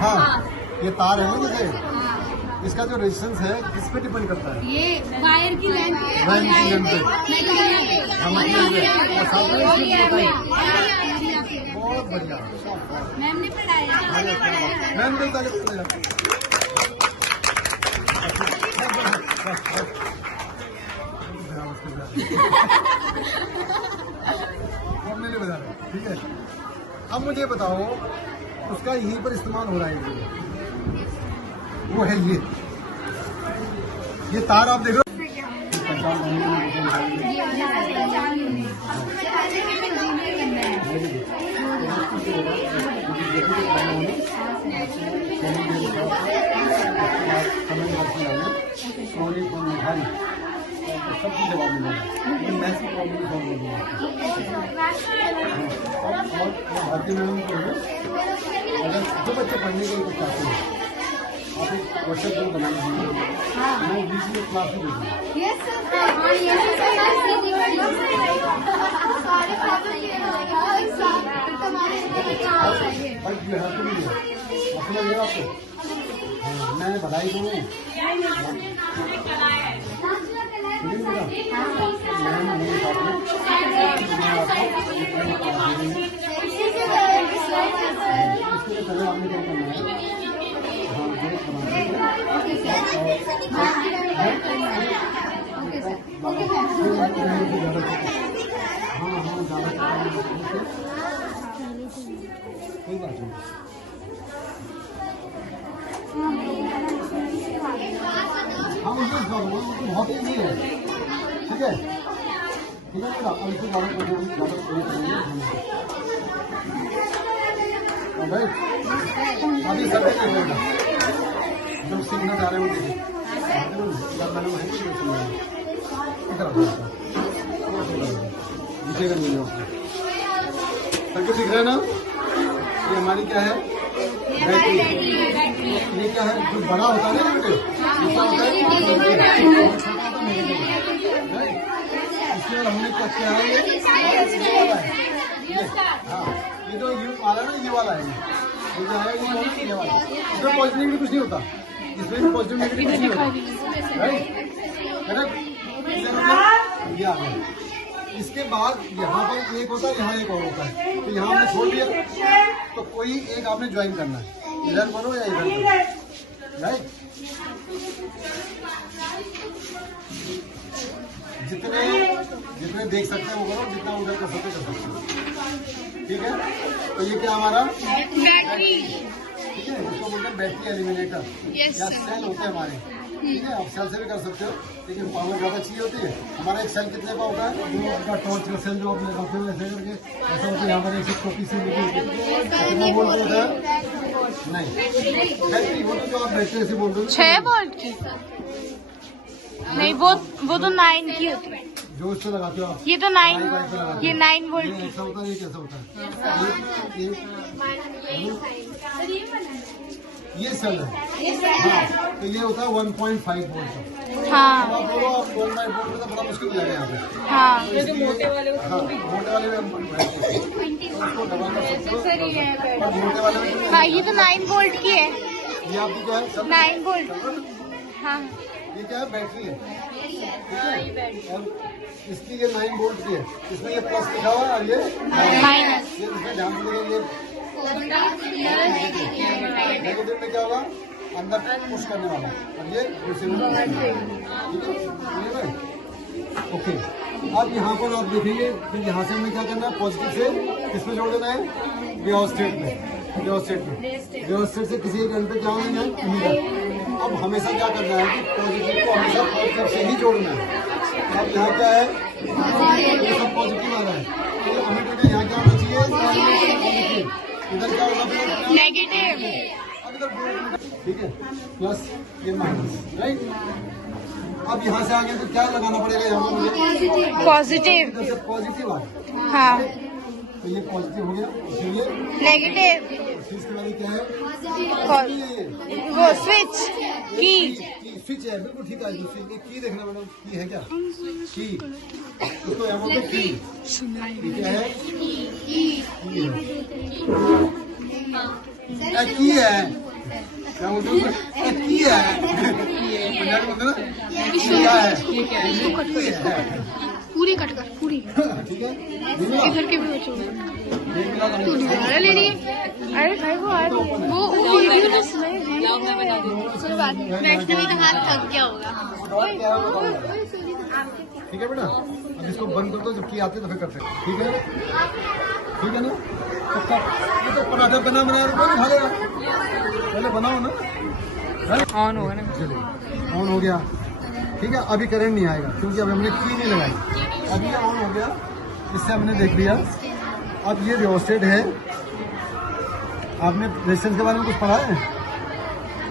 हाँ, ये तार है ना जैसे, इसका जो रेजिस्टेंस है किस पे डिपेंड करता है? ये वायर की लेंथ पे। बहुत बढ़िया, मैम ने पढ़ाया। मैम को तारीफ करेगा। नहीं बता रहे, ठीक है। अब मुझे बताओ, उसका यहीं पर इस्तेमाल हो रहा है, वो है ये तार आप देख रहे हो। सबकी जवाब मिलेगा, लेकिन मैथ्स की प्रॉब्लम सॉल्व हो जाएगी। और भारतीय मैडम को अगर जो बच्चे पढ़ने के लिए चाहते हैं, आप एक व्हाट्सएप ग्रुप बना लीजिए, मैं बीच में क्लास भी दूँगा। मसला ये आपको, मैंने बधाई दूँ। कोई बात नहीं, हम उसमें बहुत ही नहीं है, ठीक है, ठीक है बेटा। अब इसको ज़्यादा भाई अभी सब जब सीखना चाह रहे हो देखिए, जीतेगा नहीं उसको। सबको सीख रहे हैं ना? ये हमारी क्या है? बैटरी। ये क्या है? जो बड़ा होता है ना बेटे, इसका होता है इसमें हमने क्या किया है? ये तो यू वाला ना, ये वाला है, ये जो है ये वाला। इसमें पॉजिटिव भी कुछ नहीं होता, इसमें भी पॉजिटिव नेगेटिव कुछ नहीं होता, राइट? करेक्ट? ये आ गया। इसके बाद यहाँ पर एक होता है, यहाँ एक और होता है, तो यहाँ हमने छोड़ दिया, तो कोई एक आपने ज्वाइन करना है, इधर करो या इधर करो, राइट? जितने देख सकते हैं वो करो, जितना उधर कर सकते हो, ठीक है। तो ये क्या हमारा बैटरी, ठीक है, इसको बोलते हैं बैटरी एलिमिनेटर या सेल होते हैं हमारे, ठीक है। आप सेल से भी कर सकते हो, लेकिन पावर ज़्यादा चाहिए होती है। हमारा एक सेल कितने का होता है? जो आपका टॉर्च का सेल जो आप लगाते हो ऐसे करके, ऐसा होता है। यहाँ पर एक छोटी सी कितना वोल्ट होता है? नहीं, बैटरी वो तो आप बैटरी से बोल रहे हो 6 वोल्ट की नहीं, वो तो 9 की होती है जो उस पर लगाते हो आप। ये तो 9, ये 9 वोल्ट की। ऐसा होता है, ये कैसा होता है? ये सेल है, हाँ, तो ये होता है 1.5 वोल्ट का। हाँ, आप बोलो आप 1.5 वोल्ट में तो बड़ा मुश्किल हो जाएगा यहाँ पे। हाँ, तो मोटे वाले में उसको डबल कर सकते हो, और मोटे वाले में हाँ, ये तो 9 वोल्ट की है। ये आपकी क्या है? 9 वोल्ट, हाँ, ये क्या है? बैटरी है, ठीक है। और इसकी ये 9 वोल्ट की है, इसमें ये प्लस लिखा हुआ है और ये माइनस। ये इसमें ध्यान देंगे, ये नेगेटिव में क्या होगा? अंदर पुश करने वाला, और ये दूसरे में, ठीक है। ओके, अब यहाँ पर आप देखेंगे, फिर यहाँ से हमें क्या करना है? पॉजिटिव से किसमें जोड़ देना है? रियोस्टेट में, रियोस्टेट से किसी एक एंड पे क्या होना है? मीटर। अब हमेशा क्या करना है कि पॉजिटिव को हमेशा पॉजिटिव से ही जोड़ना है। अब यहाँ क्या है? ये सब पॉजिटिव आ रहा है, तो हमें यहाँ क्या होना चाहिए? पॉजिटिव। इधर क्या होगा? नेगेटिव, ठीक है, प्लस ये माइनस, राइट। अब यहाँ से आगे तो क्या लगाना पड़ेगा? यहाँ पर मुझे पॉजिटिव, पॉजिटिव आ गया, हाँ, तो ये पॉजिटिव हो गया, इसलिए नेगेटिव, इसके बाद क्या है? वो स्विच की, स्विच है, बिल्कुल ठीक है। ये की देखना मैडम, की है क्या? की, इसको यहाँ बोलते की, क्या है? की है क्या बोलते हैं की है पंजाबी बोलते हैं ना क्या है पूरी कट कर पूरी ठीक है इधर के भी बच्चों तू दोबारा ले रही है। अरे भाई वो वीडियो तो सुनाई कोई बात नहीं। वैष्णवी का हाथ थक गया होगा। ठीक है बेटा अब इसको बंद कर दो जब की आते तो फिर करते हैं ठीक है ना ये तो पराठा बना बना रहे खा लेगा पहले बनाओ ना ऑन होगा ना। चलिए ऑन हो गया ठीक है अभी करंट नहीं आएगा क्योंकि अभी हमने की नहीं लगाई अभी ऑन हो गया इससे हमने देख लिया अब ये रियोस्टेट है आपने रेजिस्टेंस के बारे में कुछ पढ़ा है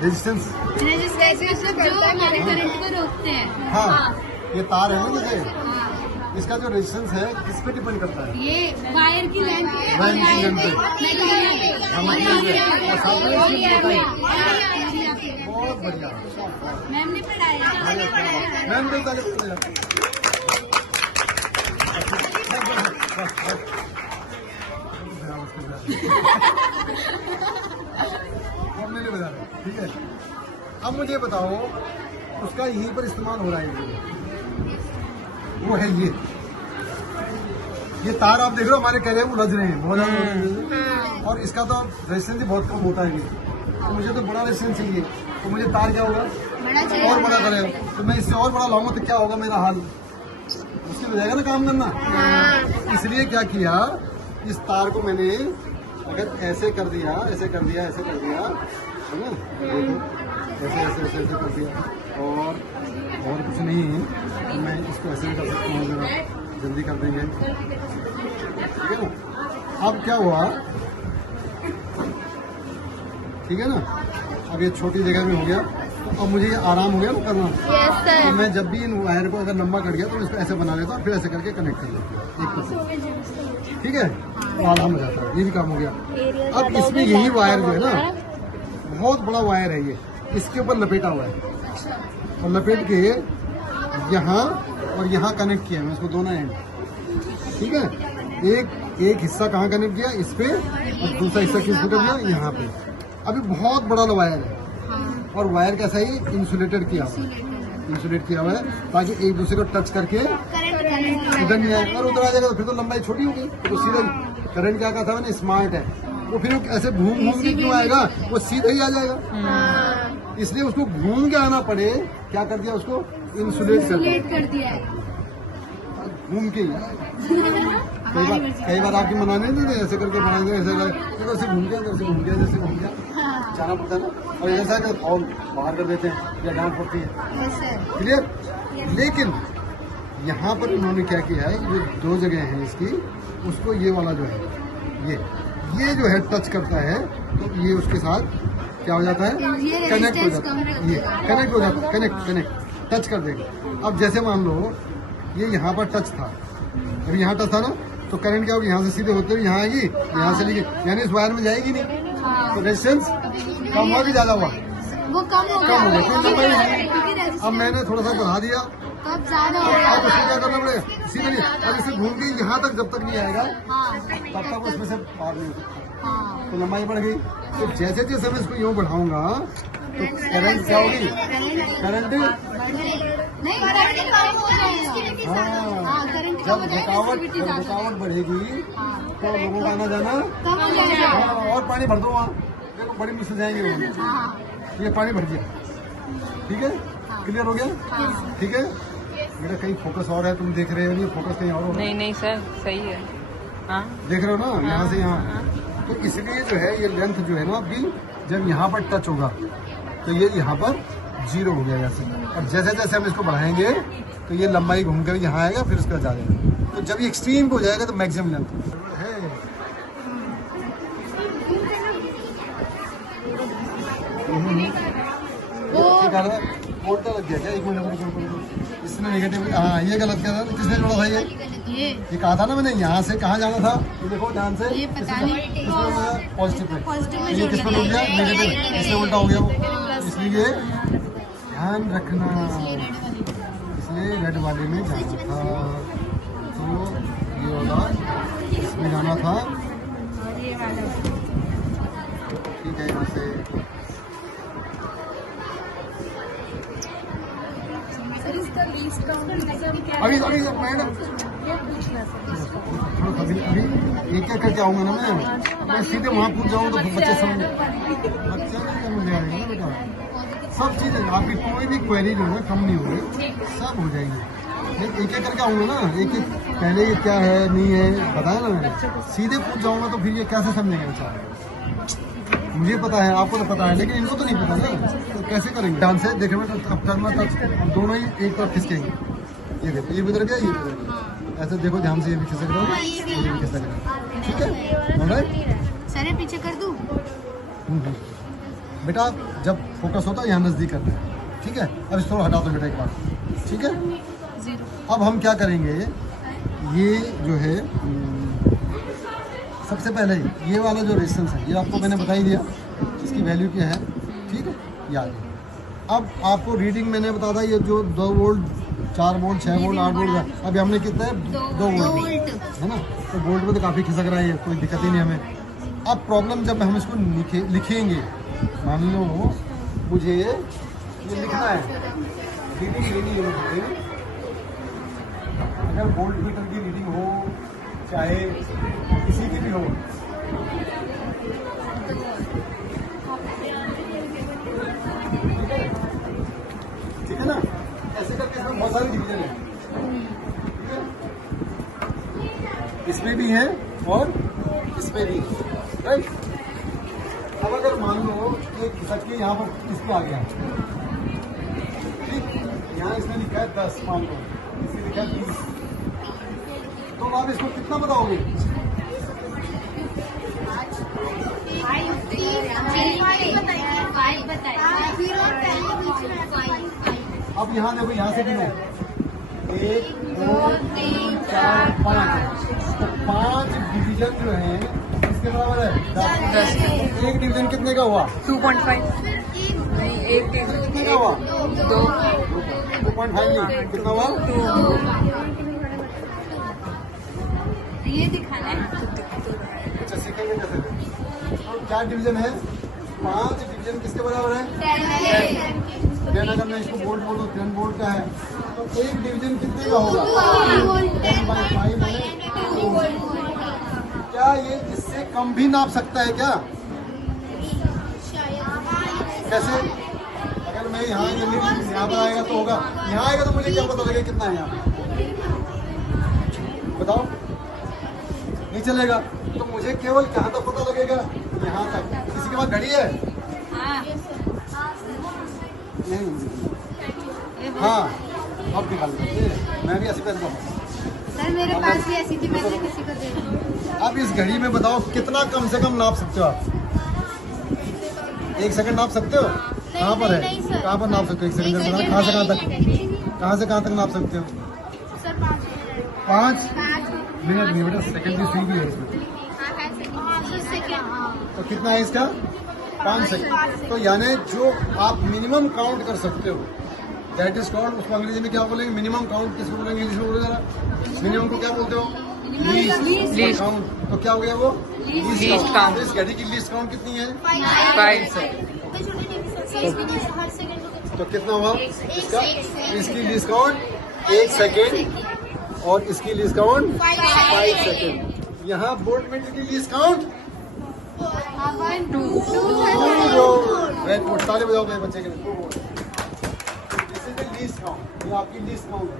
रेजिस्टेंस करंट को रोकते हैं। हाँ ये तार है ना जैसे इसका जो रेजिस्टेंस है किस पे डिपेंड करता है ये वायर की लेंथ वायर की लेंथ पे बहुत बढ़िया मैम ने पढ़ाया। मैम ने बता रहे ठीक है अब मुझे बताओ उसका यहीं पर इस्तेमाल हो रहा है वो है ये तार आप देख रहे हो हमारे कह रहे हैं वो लज रहे हैं बहुत ज्यादा और इसका तो रेजिस्टेंस बहुत कम होता है तो मुझे तो बड़ा रेजिस्टेंस चाहिए तो मुझे तार क्या होगा और बड़ा करेगा तो मैं इससे और बड़ा लाऊंगा तो क्या होगा मेरा हाल मुश्किल हो जाएगा ना काम करना इसलिए क्या किया इस तार को मैंने अगर ऐसे कर दिया है ना ऐसे कर दिया और कुछ नहीं तो मैं इसको ऐसे भी कर सकता हूँ जरा जल्दी कर देंगे ठीक है ना अब क्या हुआ ठीक है ना अब ये छोटी जगह में हो गया तो अब मुझे ये आराम हो गया ना करना तो मैं जब भी इन वायर को अगर लंबा कट गया तो इसको ऐसे बना लेता हूँ फिर ऐसे करके कनेक्ट कर लेता हूँ एक ठीक है तो आराम हो जाता है ये भी काम हो गया अब इसमें यही वायर जो है ना बहुत बड़ा वायर है ये इसके ऊपर लपेटा हुआ है और लपेट के यहाँ और यहाँ कनेक्ट किया मैं इसको दोनों एंड ठीक है एक हिस्सा कहाँ कनेक्ट किया इस पे और दूसरा हिस्सा किस पे कर दिया यहाँ पे अभी बहुत बड़ा वायर है और वायर कैसा ही इंसुलेट किया हुआ है ताकि एक दूसरे को टच करके इधर नहीं आए और उधर आ जाएगा तो फिर तो लंबाई छोटी होगी तो सीधा करंट क्या कहा था मैंने स्मार्ट है वो फिर ऐसे घूम के क्यों आएगा वो सीधा ही आ जाएगा इसलिए उसको घूम के आना पड़े क्या कर दिया उसको इंसुलेट कर दिया घूम के कई बार आपकी मनाने नहीं थे ऐसे करके बनाएंगे ऐसे घूम गया जाना पड़ता है ना और ऐसा कर और बाहर कर देते हैं या डांट पड़ती है क्लियर लेकिन यहाँ पर उन्होंने क्या किया है जो दो जगह हैं इसकी उसको ये वाला जो है ये जो है टच करता है तो ये उसके साथ क्या हो जाता है कनेक्ट हो जाता है ये कनेक्ट हो जाता है कनेक्ट टच कर देगा अब जैसे मान लो ये यहाँ पर टच था अभी यहाँ टच था ना तो करंट क्या होगी यहाँ से सीधे होते हुए यहाँ आएगी यहाँ से लेके यानी इस वायर में जाएगी नहीं तो रेजिस्टेंस कम हुआ कि ज्यादा हुआ वो कम हो गया अब मैंने थोड़ा सा बढ़ा दिया अब ज्यादा अब उसको क्या करना पड़ेगा सीधे नहीं अब इसे घूम के यहाँ तक जब तक नहीं आएगा तब तक उसमें से पार नहीं हो सकता तो लंबाई बढ़ गई तो जैसे जैसे मैं इसको यूँ बढ़ाऊंगा तो करंट क्या होगी करंट जब रुकावट बढ़ेगी तो लोगों का आना जाना और पानी भर दो वहाँ देखो बड़ी मुश्किल जाएंगे वहाँ ये पानी भर गया ठीक है क्लियर हो गया ठीक है मेरा कहीं फोकस और है तुम देख रहे हो नहीं फोकस कहीं और नहीं सर सही है हाँ देख रहे हो ना यहाँ से यहाँ तो इसलिए जो है ये लेंथ जो है ना अभी जब यहाँ पर टच होगा तो ये यहाँ पर 0 हो गया यहाँ से और जैसे जैसे हम इसको बढ़ाएंगे तो ये लंबाई घूम कर यहाँ आएगा फिर उसके बाद जा जाएगा तो जब ये एक्सट्रीम हो जाएगा तो मैक्सिमम लेंथ है लग गया क्या एक मिनट इसने नेगेटिव हाँ ये गलत कर रहा किसने जोड़ा था ये कहा था ना मैंने यहाँ से कहाँ जाना था ये देखो ध्यान से पॉजिटिव पे ये किस पर हो गया नेगेटिव इससे उल्टा हो गया वो इसलिए ध्यान रखना इसलिए रेड वाले में जाना था तो ये वाला इसमें जाना था ठीक है, यहाँ से अभी मैडम अभी एक क्या करके आऊँगा ना मैं सीधे वहाँ पूछ जाऊँगा तो फिर बच्चे समझ आएगा ना बेटा। सब चीज़ें आपकी कोई भी क्वेरी जो है कम नहीं होगी, सब हो जाएगी। एक एक करके आऊँगा ना, एक एक पहले ये क्या है नहीं है बताया ना मैंने, सीधे पूछ जाऊँगा तो फिर ये कैसे समझेंगे बेचारे। मुझे पता है, आपको तो पता है, लेकिन इनको तो नहीं पता ना, तो कैसे करेंगे। डांस है देखे बेटा, अब करना था दोनों ही एक तरफ खिसकेंगे। ये देखो ये उधर गया, ये उधर गया, ऐसे देखो ध्यान से, ये भी खिसक रहा है, ये भी खिसक रहा है, ठीक है ऑलराइट। सर पीछे कर दूं? बेटा जब फोकस होता है यहाँ नज़दीक करना है, ठीक है। अब इस थोड़ा हटा दो बेटा एक बार, ठीक है। अब हम क्या करेंगे, ये जो है सबसे पहले ये वाला जो रेजिस्टेंस है, ये आपको मैंने बता ही दिया इसकी वैल्यू क्या है, ठीक है, याद है। अब आपको रीडिंग मैंने बता था, ये जो 2 वोल्ट 4 वोल्ट 6 वोल्ट 8 वोल्ट, अभी हमने कितना है 2 वोल्ट है ना, तो वोल्ट में तो काफ़ी खिसक रहा है, कोई दिक्कत ही नहीं हमें। अब प्रॉब्लम जब हम इसको लिखेंगे, मान लो मुझे ये लिखना है, रीडिंग लेनी है मुझे, अगर वोल्ट मीटर की रीडिंग हो चाहे किसी की भी हो, ठीक है ना। ऐसे करके इसमें बहुत सारी डिवीजन है, ठीक है, इसमें भी है और इसमें भी, राइट। अब अगर मान लो एक खिसक के यहाँ पर इसके आ गया, ठीक, यहाँ इसमें लिखा है 10, मान लो इसमें लिखा है 20, तो आप इसको कितना बताओगे? अब यहाँ देखो, यहाँ से गिनो 1 2 3 4 5, तो 5 डिवीजन जो है इसके बराबर है 10। एक डिवीजन कितने का हुआ? 2.5 नहीं, एक कितने का हुआ? 2.5 नहीं, कितना हुआ? ये दिखाना है। अच्छा सीखेंगे कैसे। तो क्या डिवीजन है? 5 डिवीजन किसके बराबर है? 10। अगर मैं इसको वोल्ट बोलूँ 10 वोल्ट का है, तो एक डिवीजन कितने का होगा? 10/5 है। क्या ये इससे कम भी नाप सकता है क्या? कैसे? अगर मैं यहाँ पर आएगा तो होगा, यहाँ आएगा तो मुझे क्या पता लगेगा कितना है यहाँ, बताओ, नहीं चलेगा। तो मुझे केवल कहाँ तक पता लगेगा? यहाँ तक। किसी के पास घड़ी है? नहीं। हाँ, अब निकाल लो, मैं भी ऐसे कर दूँ। सर मेरे पास भी ऐसी थी, मैं भी किसी को दे दूँ। अब इस घड़ी में बताओ कितना कम से कम नाप सकते हो आप? 1 सेकंड नाप सकते हो? कहाँ पर है? कहाँ पर नाप सकते हो? 1 सेकंड कहाँ से कहाँ तक? कहाँ से कहाँ तक नाप सकते हो? 5 मिनट नहीं बेटा, सेकंड की सुई भी है इसमें। तो कितना है इसका? 5 सेकंड। तो यानी जो आप मिनिमम काउंट कर सकते हो, दैट इज कॉल्ड, उसको अंग्रेजी में क्या बोलेंगे? Minimum count. किसको बोलेंगे इंग्लिश में? बोलो जरा। मिनिमम को क्या बोलते हो? Least count. तो क्या हो गया वो? Least count. इस घड़ी की लीस्ट काउंट कितनी है? 5 सेकंड। तो कितना हुआ इसका? इसकी लीस्ट काउंट 1 सेकंड और इसकी लीस्ट काउंट 5 सेकंड। यहाँ वोल्ट मीटर की लीस्ट काउंट 2 वोल्ट। ताली बजाओ मेरे बच्चे के लिए। 2 वोल्ट। लीस्ट काउंट, ये आपकी लीस्ट काउंट है।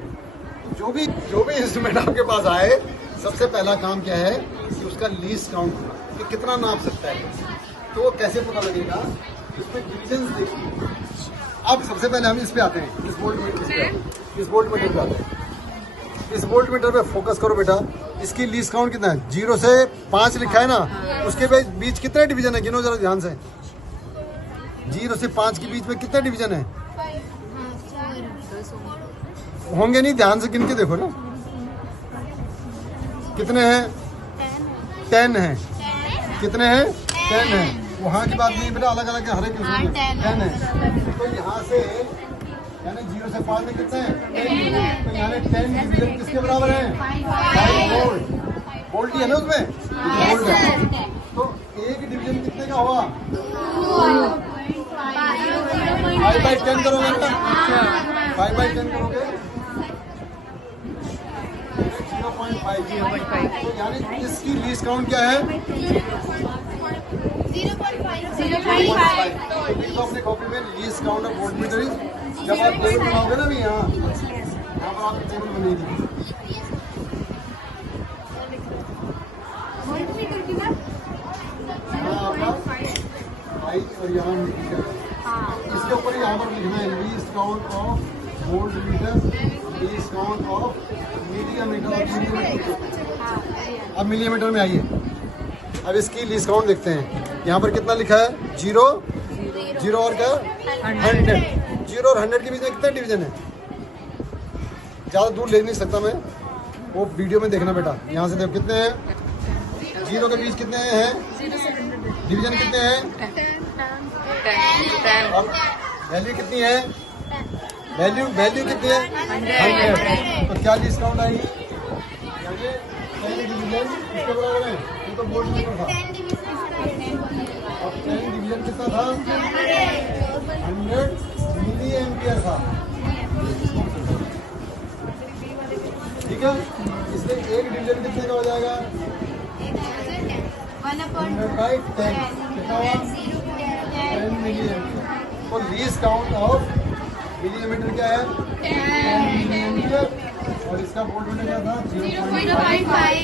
जो भी इंस्ट्रूमेंट आपके पास आए, सबसे पहला काम क्या है कि उसका लीस्ट काउंट कि कितना नाप सकता है। तो वो कैसे पता लगेगा? इसमें डिविजन्स देखिए। अब सबसे पहले हम इस पे आते हैं, इस वोल्ट मीटर पे आते हैं। इस वोल्ट मीटर पे फोकस करो बेटा। इसकी लीस्ट काउंट कितना है? 0 से 5 लिखा है ना, उसके बीच कितने डिवीजन है? गिनो जरा ध्यान से। 0 से 5 के बीच में कितने डिवीजन है? होंगे नहीं, ध्यान से गिन के देखो ना। कितने हैं? 10 हैं। कितने हैं? 10 हैं। वहाँ की बात नहीं बेटा, अलग अलग हर एक 10 है। तो यहाँ से यानी 0 से 5 में कितने हैं? 10। तो यहाँ 10 डिवीजन किसके बराबर है? 5 वोल्ट। वोल्ट ही है ना उसमें? वोल्ट है। तो एक डिवीजन कितने का हुआ? 5/10 करोगे ना? 5/10 करोगे 0.5। तो यानी इसकी लीस्ट काउंट क्या है? 0.5। तो अपने कॉपी में लीस्ट काउंट ऑफ वोल्टमीटर जब आप टेबल बनाओगे ना भी यहाँ पर आपकी टेबल बनेगी। और यहाँ इसके ऊपर यहाँ पर लिखना है least count of voltmeter, least count of millimetre. अब मिलीमीटर में आइए, अब इसकी लीस्ट काउंट देखते हैं। यहाँ पर कितना लिखा है? 0 और क्या? 100। 0 और 100 के बीच में कितने डिवीजन है? ज़्यादा दूर ले नहीं सकता मैं, वो वीडियो में देखना बेटा। यहाँ से देखो कितने हैं? 0 के बीच कितने हैं? डिवीजन कितने हैं? 10। अब वैल्यू कितनी है? वैल्यू कितनी है? 100। तो क्या लीस्ट काउंट आएगी? डिवीजन किसके बराबर है? ये तो बोर्ड में था। अब 10 डिवीजन कितना था? 100 मिली एम्पियर था। ठीक है, इसलिए एक डिवीजन कितने का हो जाएगा? 100/10 कितना हुआ? 10 मिली एम्पियर। तो लीस्ट काउंट ऑफ मिलीमीटर क्या है? 10 मिलीमीटर। और इसका वोल्टमीटर क्या था? 0.5।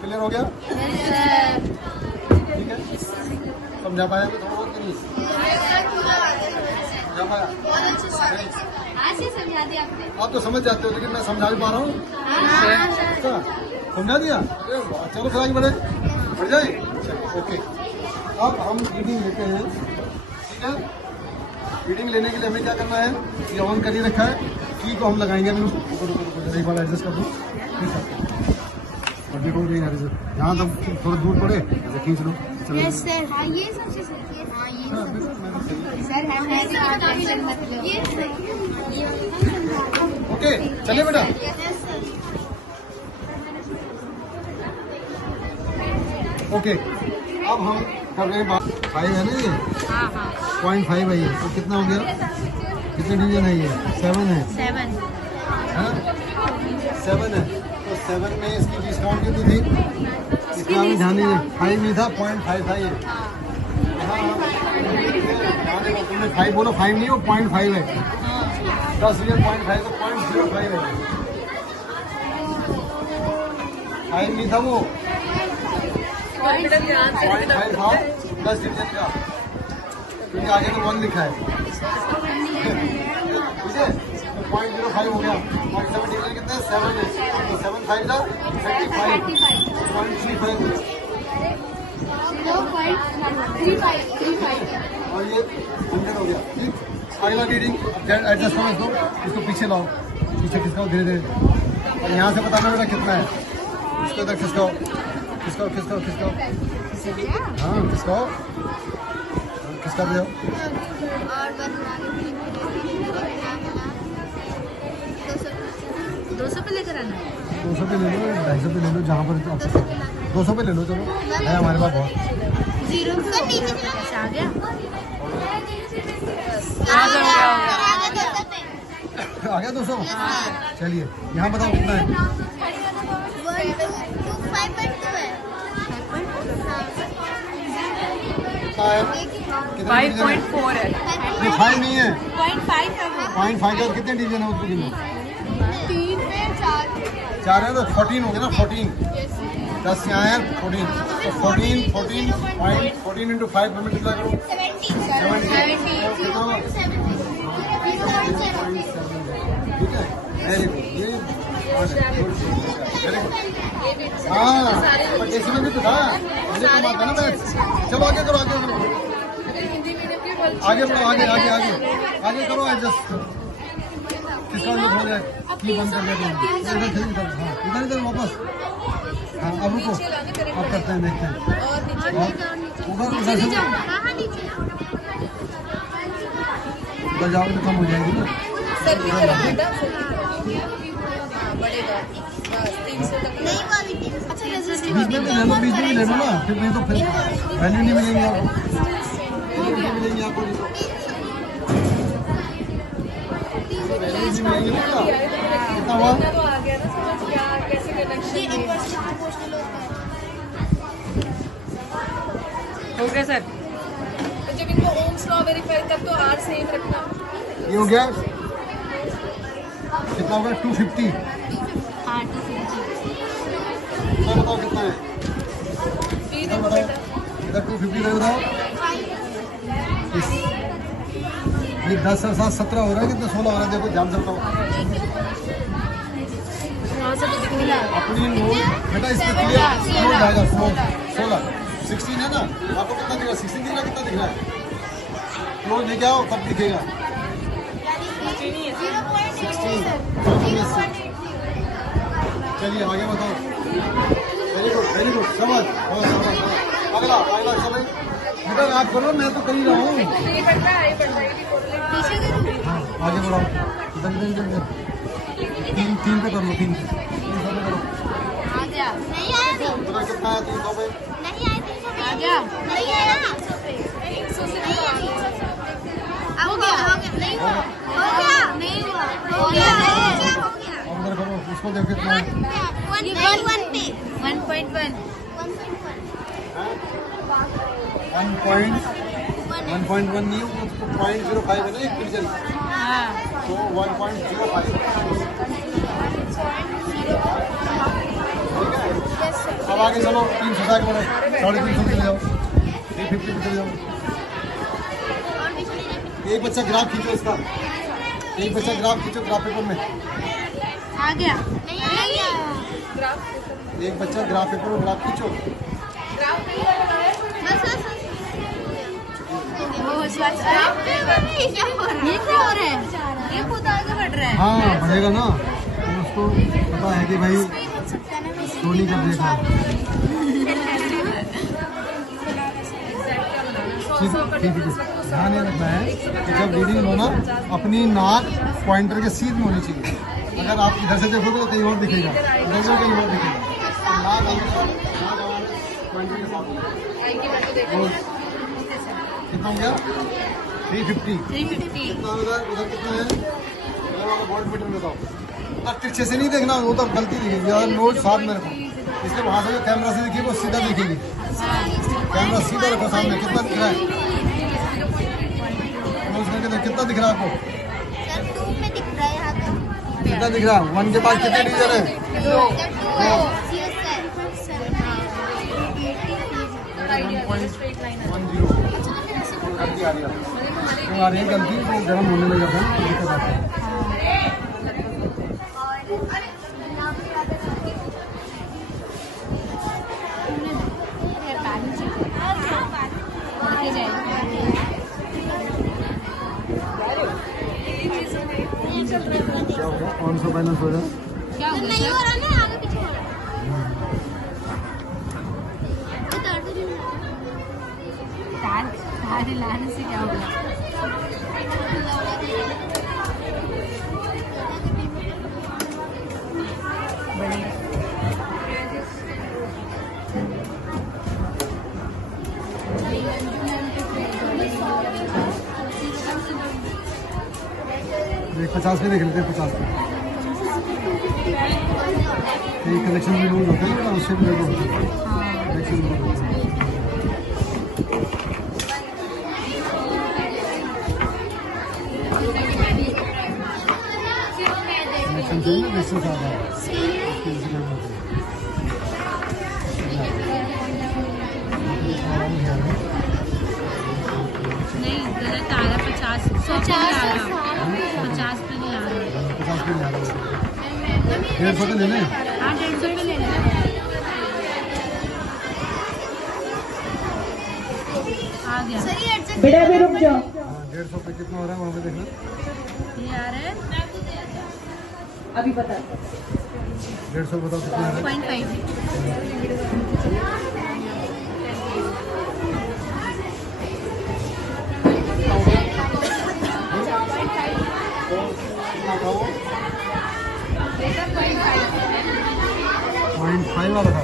क्लियर हो गया? ठीक है, समझा पाया तो थोड़ा बहुत नहीं समझा पाया? आप तो समझ जाते हो, लेकिन मैं समझा भी पा रहा हूँ। समझा दिया? चलो फिर आगे बढ़ जाए। ओके, अब हम रीडिंग लेते हैं। ठीक है, रीडिंग लेने के लिए हमें क्या करना है? ये ऑन कर ही रखा है, की को हम लगाएंगे। एक बार एडजस्ट कर दूँ और देखो यहाँ तक थोड़ा दूर पड़े तो खींच लो। ओके, चले बेटा। ओके, अब हम कर रहे हैं बात 5 है ना, ये 0.5 है ये। तो कितना हो गया? कितने डिवीजन है ये? 7 है। 7 है। तो 7 में इसकी डिस्काउंट कितनी थी? इसका भी ध्यान नहीं है। 5 नहीं था, 0.5 था ये। तुमने 5 बोलो, 5 नहीं हो, 0.5 है। 10 डिवीजन 0.5 तो 0.05 है। 5 नहीं था वो, 0.5 था 10 डिवीजन का, क्योंकि आगे तो 1 लिखा है। ठीक है, तो 0.05 हो गया। 0.7 डिवीजन कितने? 7 है। तो 7 5 था 35, 0.35 और ये 100 हो गया। ठीक, अगला रीडिंग एडजस्ट करो इसको, इसको पीछे लाओ, पीछे खिसकाओ धीरे धीरे, और यहाँ से बताना बेटा कितना है। इसको इधर खिसकाओ, खिसकाओ खिसकाओ खिसकाओ, हाँ खिसकाओ, खिसका दो। 200 पे लेकर आना। 200 पे ले लो, 250 पे ले लो, जहाँ पर 200 पे ले लो। चलो है हमारे पास बहुत। 0 आ गया। आ गया 200। चलिए यहाँ बताओ कितना है? 5.4 है। 5 नहीं है, 0.5 है वो। 0.5 का कितने डिवीजन है उसको गिनो? 3 में 4। 4 है तो 14 हो गया ना। 14 10 यहाँ है 14, तो 14 into 5 में मल्टीप्लाई करो 70। ठीक है, वेरी गुड। ये हाँ, इसमें भी तो था, मुझे कम आता ना बैच। चलो आगे करो, आगे करो, आगे बढ़ो, आगे आगे आगे आगे करो एडजस्ट। किसका जो हो जाए की बंद कर देते हैं। हाँ इधर इधर वापस। हाँ अब रुको, अब करते हैं, देखते हैं। ऊपर उधर से उधर जाओगे तो कम हो जाएगी ना। नहीं क्वालिटी अच्छा बीच में भी ले लो, बीच में भी ले लो ना, फिर नहीं तो फिर वैल्यू नहीं मिलेंगी आपको, वैल्यू नहीं मिलेंगी आपको, वैल्यू नहीं मिलेंगी ना। कितना हुआ? हो गया सर। जब इनको ओम स्ट्रॉ वेरीफाई तब तो आर सेम रखना। ये हो गया कितना होगा? 250। इधर बताओ कितना है? इधर बताओ, इधर 250 है, बताओ। ये 10 और 7 17 हो रहा है, कितना 16 हो रहा है, देखो ध्यान से बताओ। अपनी नोट बेटा इस पे क्लियर स्लो जाएगा, स्लो 16 16 है ना, आपको कितना दिख रहा है? 16 दिख रहा है, कितना दिख रहा है? क्लोज लेके आओ तब दिखेगा 16। चलिए आगे बताओ। वेरी गुड समझ। अगला अगला चले बेटा, आप करो, मैं तो कर ही रहा हूँ। हाँ, आगे बढ़ाओ, इधर तीन पे कर लो, तीन पे करो। कितना है? 300 पे अंदर करो, उसको देख कितना है? 1.1 नहीं, उसको 0.05 है ना एक डिवीजन, तो 1.05। अब आगे चलो, 300 से बढ़ो, 350 चले जाओ, 350 पे चले जाओ। एक बच्चा ग्राफ खींचो इसका, एक बच्चा ग्राफ खींचो ग्राफ पेपर में। आ गया? एक बच्चा ग्राफ पेपर में ग्राफ खींचो। ये क्या हो रहा है? ये खुद आगे बढ़ रहा है। हाँ बढ़ेगा ना, तो उसको पता है कि भाई सोनी कर देगा। ध्यान ये रखना है कि जब रीडिंग लो ना, अपनी नाक पॉइंटर के सीध में होनी चाहिए। अगर आप इधर से देखोगे तो कहीं और दिखेगा, इधर से कहीं और दिखेगा। नाक पॉइंटर के साथ। कितना हो गया? 350। कितना उधर कितना है? वोल्ट मीटर में बताओ। अब तिरछे से नहीं देखना, वो तो गलती दिखेगी। और नोट साथ में रखो, इसलिए वहाँ से जो कैमरा से दिखेगी वो सीधा दिखेगी। कैमरा सीधा रखो सामने। कितना दिख रहा है? क्लोज करके देखो, कितना दिख रहा है आपको? कितना दिख रहा है? 1 के बाद कितने डिवीजन है? 2। गलती आ रही है, तो आ रही है गलती, तो गर्म होने लगा था, दिक्कत आती है। क्या होगा? कौन सा बैलेंस हो रहा है? क्या नहीं हो रहा ना, आगे पीछे हो रहा है। लाने से क्या होगा? देख 50 पे देख लेते हैं, 50 पे कलेक्शन में लोग होते हैं ना, उससे भी लोग होते हैं, कलेक्शन में लोग होते हैं। कलेक्शन चाहिए ना, इससे ज़्यादा नहीं गलत आ रहा। 50 100 पे नहीं आ रहा, 50 पे नहीं आ रहा। 50 पे नहीं आ रहा, 150 पे ले लें। हाँ 150 पे ले लें। आ गया बेटा अभी रुक जाओ। 150 पे कितना हो रहा है वहाँ पे देखना। ये आ रहा है अभी बता 150 बताओ कितना है? 0.5। कितना था वो? 0.5 वाला था।